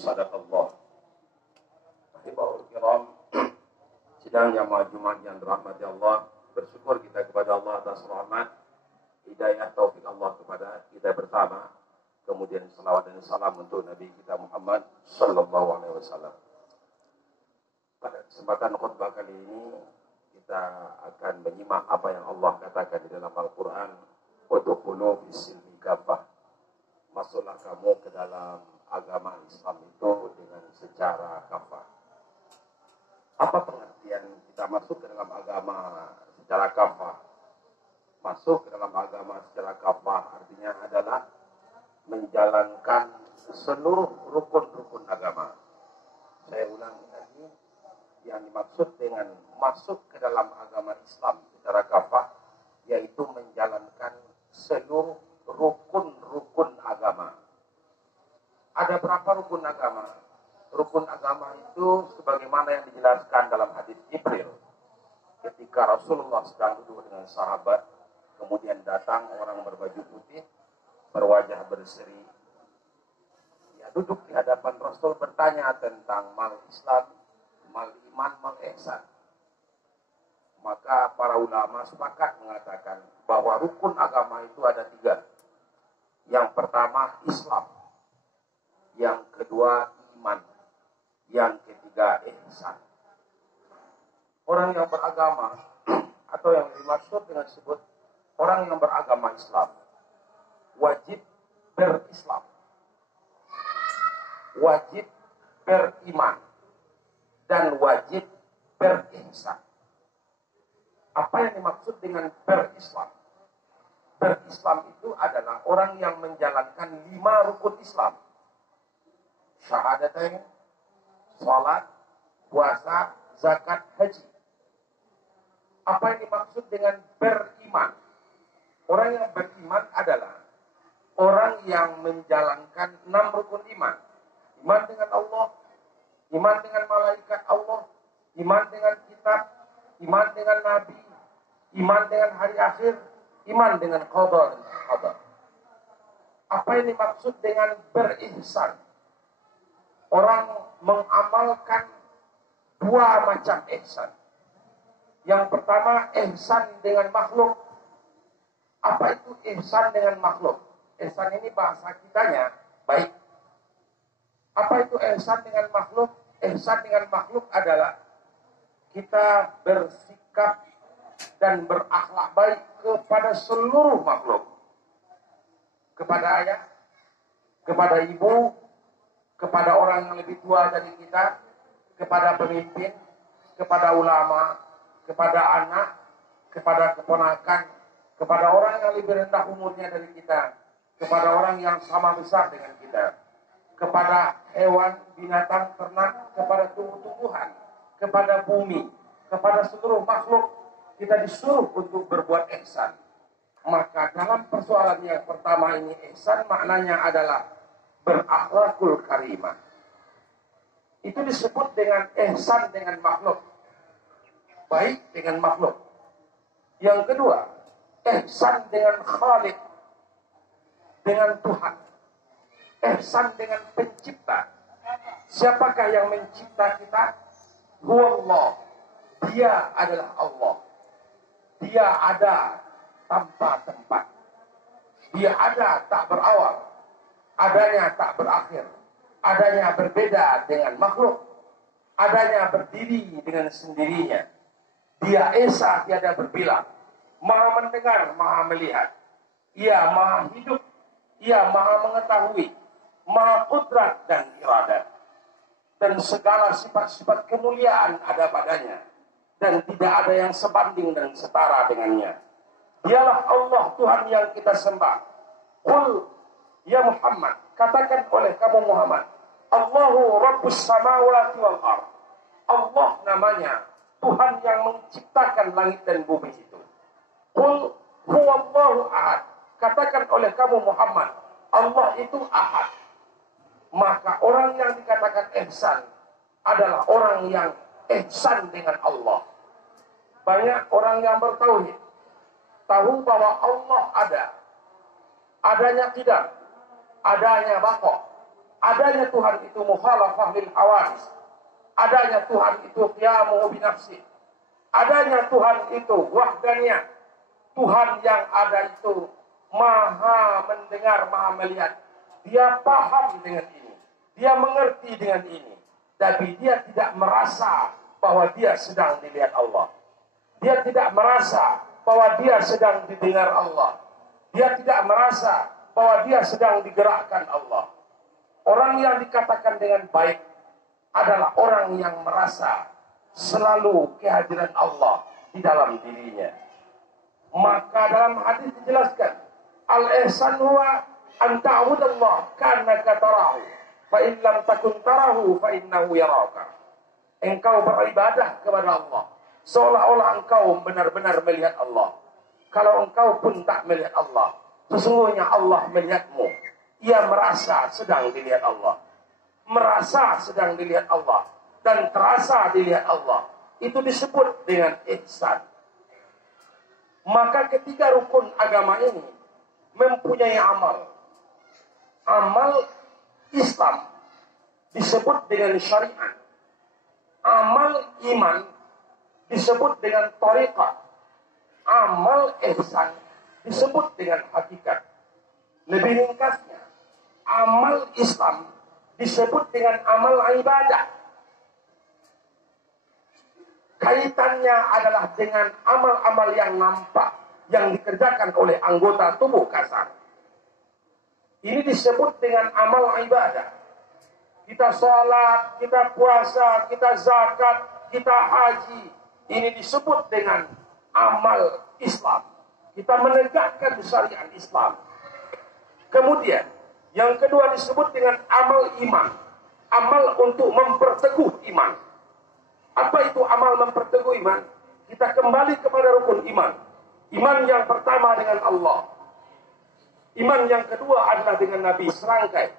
Sadaqallah. Rahimahul kiram, sidang jamaah Jumat yang dirahmati Allah, bersyukur kita kepada Allah atas rahmat, hidayah, taufik Allah kepada kita bersama. Kemudian salawat dan salam untuk Nabi kita Muhammad sallallahu alaihi wasallam. Pada kesempatan khutbah kali ini kita akan menyimak apa yang Allah katakan di dalam Al-Qur'an, "Wadkhulu fis-silmi kaffah." Masuklah kamu ke dalam agama Islam itu dengan secara kafah. Apa pengertian kita masuk ke dalam agama secara kafah? Masuk ke dalam agama secara kafah artinya adalah menjalankan seluruh rukun-rukun agama. Saya ulangi lagi, yang dimaksud dengan masuk ke dalam agama Islam secara kafah yaitu menjalankan seluruh rukun-rukun agama. Ada berapa rukun agama? Rukun agama itu sebagaimana yang dijelaskan dalam hadis Jibril. Ketika Rasulullah sedang duduk dengan sahabat, kemudian datang orang berbaju putih, berwajah berseri. Dia duduk di hadapan Rasul bertanya tentang mal Islam, mal iman, mal ihsan. Maka para ulama sepakat mengatakan bahwa rukun agama itu ada 3. Yang pertama Islam, yang kedua iman, yang ketiga ihsan. Orang yang beragama atau yang dimaksud dengan sebut orang yang beragama Islam wajib berislam, wajib beriman, dan wajib berihsan. Apa yang dimaksud dengan berislam? Berislam itu adalah orang yang menjalankan 5 rukun Islam. Syahadatain, salat, puasa, zakat, haji. Apa yang dimaksud dengan beriman? Orang yang beriman adalah orang yang menjalankan 6 rukun iman. Iman dengan Allah, iman dengan malaikat Allah, iman dengan kitab, iman dengan nabi, iman dengan hari akhir, iman dengan qada dan qadar. Apa yang dimaksud dengan berihsan? Orang mengamalkan 2 macam ihsan. Yang pertama ihsan dengan makhluk. Apa itu ihsan dengan makhluk? Ihsan ini bahasa kitanya baik. Apa itu ihsan dengan makhluk? Ihsan dengan makhluk adalah kita bersikap dan berakhlak baik kepada seluruh makhluk. Kepada ayah, kepada ibu, kepada orang yang lebih tua dari kita, kepada pemimpin, kepada ulama, kepada anak, kepada keponakan, kepada orang yang lebih rendah umurnya dari kita, kepada orang yang sama besar dengan kita, kepada hewan, binatang, ternak, kepada tumbuh-tumbuhan, kepada bumi, kepada seluruh makhluk, kita disuruh untuk berbuat ihsan. Maka dalam persoalan yang pertama ini, ihsan maknanya adalah berakhlakul karimah. Itu disebut dengan ihsan dengan makhluk. Baik dengan makhluk. Yang kedua, ihsan dengan Khalik, dengan Tuhan. Ihsan dengan pencipta. Siapakah yang mencipta kita? Huwallah. Dia adalah Allah. Dia ada tanpa tempat. Dia ada tak berawal. Adanya tak berakhir. Adanya berbeda dengan makhluk. Adanya berdiri dengan sendirinya. Dia esa tiada berbilang. Maha mendengar, maha melihat. Ia maha hidup. Ia maha mengetahui. Maha kudrat dan iradat. Dan segala sifat-sifat kemuliaan ada padanya. Dan tidak ada yang sebanding dan setara dengannya. Dialah Allah Tuhan yang kita sembah. Qul ya Muhammad, katakan oleh kamu Muhammad, Allahu Rabbus samawati wal ard. Allah namanya Tuhan yang menciptakan langit dan bumi itu. Qul huwallahu ahad. Katakan oleh kamu Muhammad, Allah itu ahad. Maka orang yang dikatakan ihsan adalah orang yang ihsan dengan Allah. Banyak orang yang bertauhid tahu bahwa Allah ada. Adanya tidak, adanya baqa, Adanya Tuhan itu mukhalafah lil hawadis. Adanya Tuhan itu qiyamu bi nafsi. Adanya Tuhan itu wahdaniyah. Tuhan yang ada itu maha mendengar, maha melihat. Dia paham dengan ini. Dia mengerti dengan ini. Tapi dia tidak merasa bahwa dia sedang dilihat Allah. Dia tidak merasa bahwa dia sedang didengar Allah. Dia tidak merasa bahwa dia sedang digerakkan Allah. Orang yang dikatakan dengan baik adalah orang yang merasa selalu kehadiran Allah di dalam dirinya. Maka dalam hadis dijelaskan, al-ihsan huwa an ta'budallah ka'annaka tarahu, fa in lam takun tarahu fa innahu yaraka. Engkau beribadah kepada Allah seolah-olah engkau benar-benar melihat Allah. Kalau engkau pun tak melihat Allah, sesungguhnya Allah melihatmu. Ia merasa sedang dilihat Allah. Merasa sedang dilihat Allah. Dan terasa dilihat Allah. Itu disebut dengan ihsan. Maka ketiga rukun agama ini mempunyai amal. Amal Islam disebut dengan syariat. Amal iman disebut dengan thariqah. Amal ihsan disebut dengan hakikat. Lebih ringkasnya, amal Islam disebut dengan amal ibadah. Kaitannya adalah dengan amal-amal yang nampak yang dikerjakan oleh anggota tubuh kasar. Ini disebut dengan amal ibadah. Kita sholat, kita puasa, kita zakat, kita haji. Ini disebut dengan amal Islam. Kita menegakkan syariat Islam. Kemudian, yang kedua disebut dengan amal iman. Amal untuk memperteguh iman. Apa itu amal memperteguh iman? Kita kembali kepada rukun iman. Iman yang pertama dengan Allah. Iman yang kedua adalah dengan Nabi serangkai.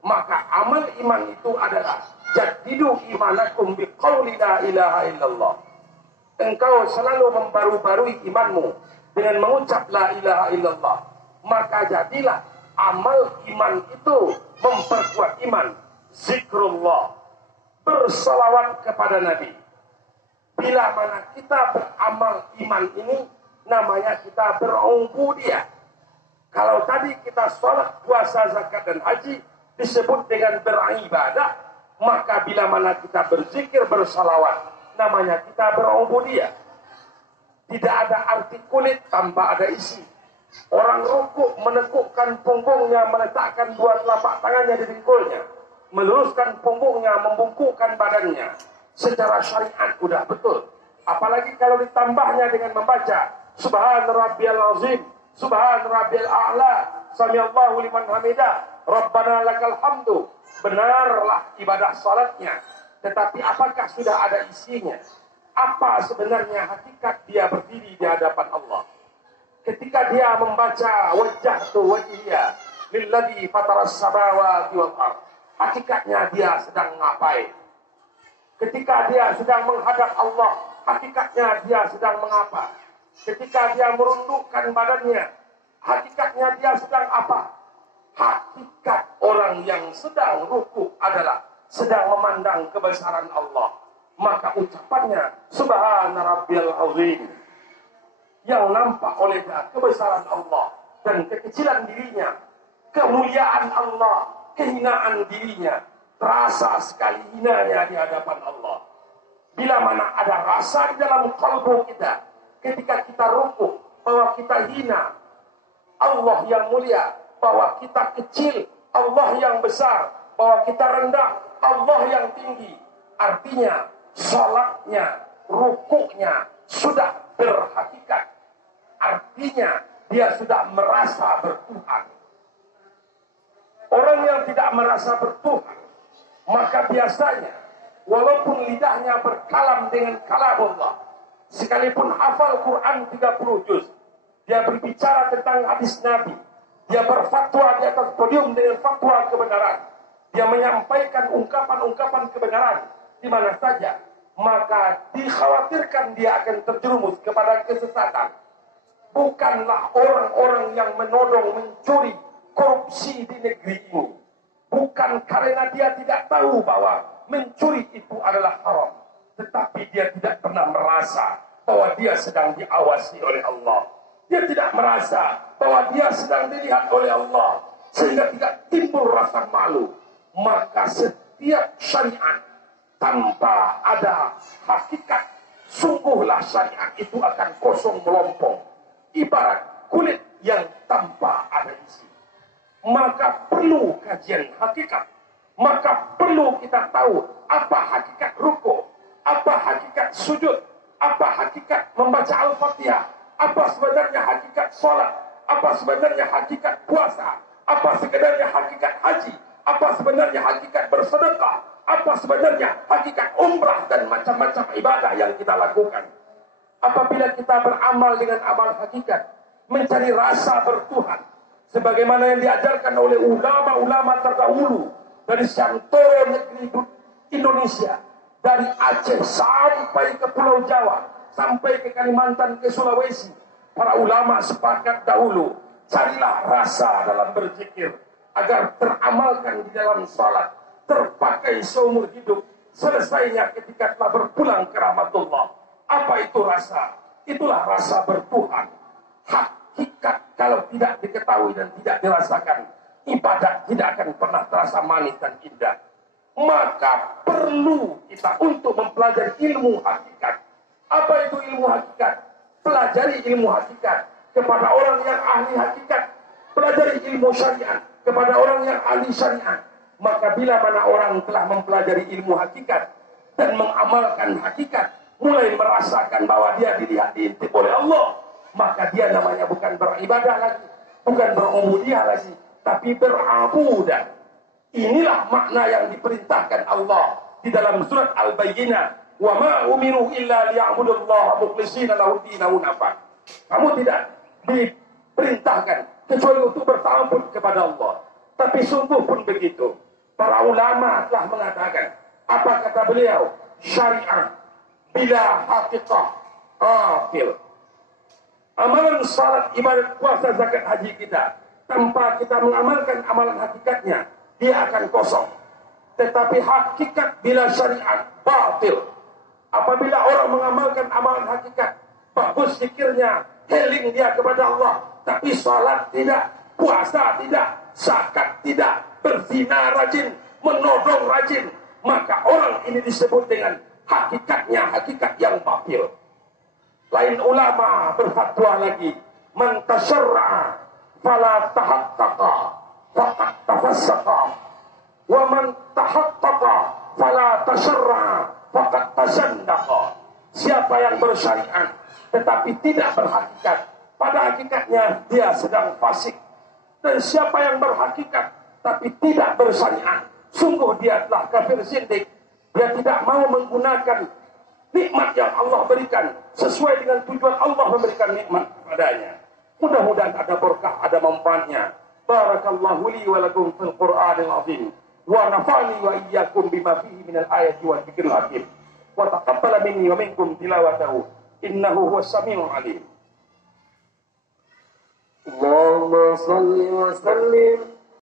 Maka amal iman itu adalah jadidu imanakum biqauli la ilaha illallah. Engkau selalu membaru-barui imanmu dengan mengucap la ilaha illallah. Maka jadilah amal iman itu memperkuat iman. Zikrullah, bersalawat kepada Nabi. Bila mana kita beramal iman ini, namanya kita berubudiyah. Kalau tadi kita sholat, puasa, zakat, dan haji disebut dengan beribadah, maka bila mana kita berzikir, bersalawat, namanya kita berubudiyah. Tidak ada arti kulit tanpa ada isi. Orang rukuk menekukkan punggungnya, meletakkan dua telapak tangannya di dengkulnya, meluruskan punggungnya, membungkukkan badannya. Secara syariat sudah betul. Apalagi kalau ditambahnya dengan membaca Subhan Rabbiyal Azim, Subhan Rabbiyal A'la, Samiallahu liman hamidah, Rabbana lakal hamdu. Benarlah ibadah salatnya. Tetapi apakah sudah ada isinya? Apa sebenarnya hakikat dia berdiri di hadapan Allah? Ketika dia membaca wajjahtu wajhiya lilladzi fataras samawati wal ardh, hakikatnya dia sedang ngapain? Ketika dia sedang menghadap Allah, hakikatnya dia sedang mengapa? Ketika dia merundukkan badannya, hakikatnya dia sedang apa? Hakikat orang yang sedang rukuk adalah sedang memandang kebesaran Allah. Maka ucapannya Subhana Rabbiyal Azim, yang nampak oleh dia kebesaran Allah dan kekecilan dirinya, kemuliaan Allah, kehinaan dirinya, terasa sekali hinanya di hadapan Allah. Bila mana ada rasa di dalam kalbu kita ketika kita rukuk bahwa kita hina Allah yang mulia, bahwa kita kecil Allah yang besar, bahwa kita rendah Allah yang tinggi, artinya salatnya, rukuknya sudah berhakikat. Artinya dia sudah merasa bertuhan. Orang yang tidak merasa bertuhan, maka biasanya walaupun lidahnya berkalam dengan kalam Allah, sekalipun hafal Quran 30 juz, dia berbicara tentang hadis Nabi, dia berfatwa di atas podium dengan fatwa kebenaran, dia menyampaikan ungkapan-ungkapan kebenaran di mana saja, maka dikhawatirkan dia akan terjerumus kepada kesesatan. Bukanlah orang-orang yang menodong, mencuri, korupsi di negeri ini. Bukan karena dia tidak tahu bahwa mencuri itu adalah haram, tetapi dia tidak pernah merasa bahwa dia sedang diawasi oleh Allah. Dia tidak merasa bahwa dia sedang dilihat oleh Allah, sehingga tidak timbul rasa malu. Maka setiap syariat tanpa ada hakikat, sungguhlah syariat itu akan kosong melompong, ibarat kulit yang tanpa ada isi. Maka perlu kajian hakikat. Maka perlu kita tahu apa hakikat ruku', apa hakikat sujud, apa hakikat membaca Al-Fatihah, apa sebenarnya hakikat sholat, apa sebenarnya hakikat puasa, apa sebenarnya hakikat haji, apa sebenarnya hakikat bersedekah, apa sebenarnya hakikat umrah dan macam-macam ibadah yang kita lakukan. Apabila kita beramal dengan amal hakikat, mencari rasa bertuhan, sebagaimana yang diajarkan oleh ulama-ulama terdahulu dari Santoro negeri Indonesia, dari Aceh sampai ke Pulau Jawa, sampai ke Kalimantan, ke Sulawesi. Para ulama sepakat dahulu, carilah rasa dalam berzikir agar teramalkan di dalam salat, terpakai seumur hidup, selesainya ketika telah berpulang ke rahmatullah. Apa itu rasa? Itulah rasa bertuhan. Hakikat kalau tidak diketahui dan tidak dirasakan, ibadah tidak akan pernah terasa manis dan indah. Maka perlu kita untuk mempelajari ilmu hakikat. Apa itu ilmu hakikat? Pelajari ilmu hakikat kepada orang yang ahli hakikat. Pelajari ilmu syariat kepada orang yang ahli syariat. Maka bila mana orang telah mempelajari ilmu hakikat dan mengamalkan hakikat, mulai merasakan bahwa dia dilihat diintip oleh Allah, maka dia namanya bukan beribadah lagi, bukan berubudiyah lagi, tapi berabudah. Inilah makna yang diperintahkan Allah di dalam surat Al-Bayyinah. Wa ma umiru illa liya'budullaha mukhlishina lahu-d-din hunafa. Kamu tidak diperintahkan kecuali untuk bertawakal kepada Allah. Tapi sungguh pun begitu. Para ulama telah mengatakan, apa kata beliau? Syariah bila haqiqah afil. Amalan salat, ibadat, puasa, zakat, haji kita, tanpa kita mengamalkan amalan hakikatnya, dia akan kosong. Tetapi hakikat bila syariat batil. Apabila orang mengamalkan amalan hakikat, bagus zikirnya, healing dia kepada Allah, tapi salat tidak, puasa tidak, zakat tidak, berzina rajin, menodong rajin, maka orang ini disebut dengan hakikatnya hakikat yang batil. Lain ulama berfatwa lagi, man tasyarra'a fala tahaqqaqa faqad tafassaqa wa man tahaqqaqa fala tasyarra'a faqad tasandaqa. Siapa yang bersyariat tetapi tidak berhakikat, pada hakikatnya dia sedang fasik. Dan siapa yang berhakikat tapi tidak bersyariat, sungguh dia telah kafir zindik. Dia tidak mau menggunakan nikmat yang Allah berikan sesuai dengan tujuan Allah memberikan nikmat padanya. Mudah-mudahan ada berkah, ada manfaatnya. Barakallahu li wa lakum fil Qur'anil azim. Wa nafa'ani wa iyyakum bima fihi minal ayati wal dzikril hakim. Wa taqabbala minni wa minkum tilawatahu. Innahu huwas samiul alim. Allahumma shalli wa sallim